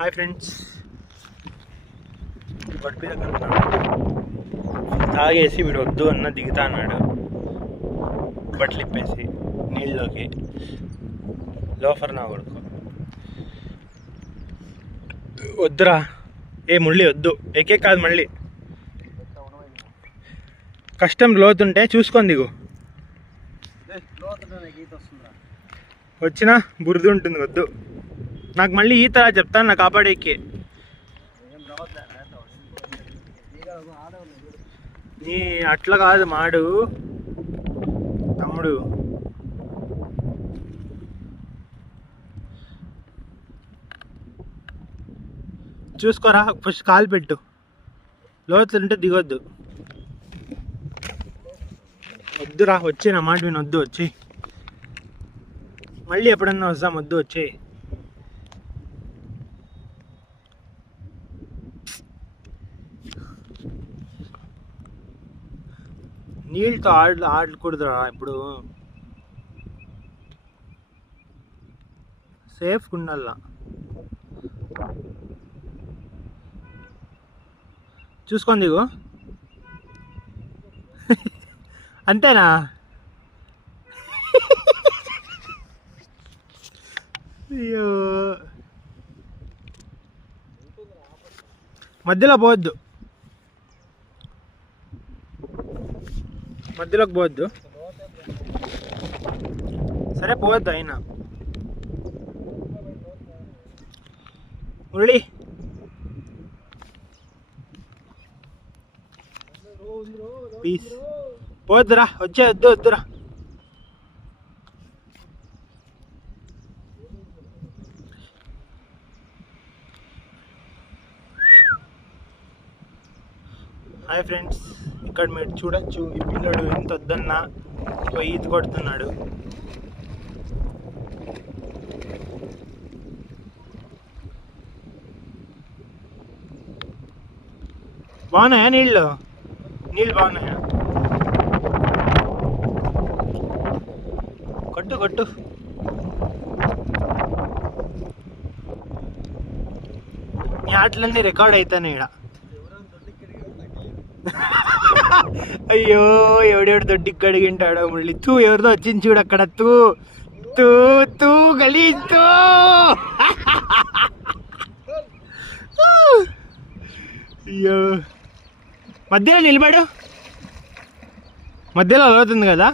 Hi friends, గొడ్పి దగ్గర తాగేసి వీడు వద్దు అన్న దిగుతా అన్నాడు. బట్టలు ఇప్పేసి నీళ్ళలోకి లోఫర్ నా కొడుకు వద్దురా, ఏ ముళ్ళి వద్దు, ఎక్కే కాదు మళ్ళీ కష్టం. లోతుంటే చూసుకొని దిగు, వచ్చినా బురద ఉంటుంది, వద్దు. నాకు మళ్ళీ ఈత చెప్తాను, నాకు కాపాడేకి. నీ అట్లా కాదు మాడు తమ్ముడు. చూసుకోరా, ఫస్ట్ కాలు పెట్టు. లోతుంటే దిగొద్దు. వద్దురా, వచ్చి నా మాట విని వద్దు. వచ్చి మళ్ళీ ఎప్పుడన్నా వస్తాం, వద్దు వచ్చి. నీళ్ళతో ఆడకూడదురా ఇప్పుడు, సేఫ్గా ఉండాల. చూసుకొని దిగు. అంతేనా? అయ్యో, మధ్యలో పోవద్దు, మధ్యలోకి పోవద్దు. సరే పోవద్దు అయినా. మురళి ప్లీజ్ పోవద్దురా, వచ్చే వద్దు వద్దురా. హాయ్ ఫ్రెండ్స్, ఇక్కడ మీరు చూడొచ్చు ఈ పిల్లడు ఎంత వద్దన్నా పోయి ఈత కొడుతున్నాడు. బాగున్నాయా నీళ్ళు? నీళ్ళు బాగున్నాయా? కొట్టు కొట్టు. ఈ ఆటలన్నీ రికార్డ్ అవుతాయి ఈడ. అయ్యో, ఎవడెవడు దొడ్డికి కడిగింటాడో మళ్ళీ. తూ, ఎవరిదో వచ్చింది చూడు అక్కడ. తూ తూ తూ గలీజ్ తూ. అయ్యో, మధ్యలో నిలబడు, మధ్యలో అవుతుంది కదా.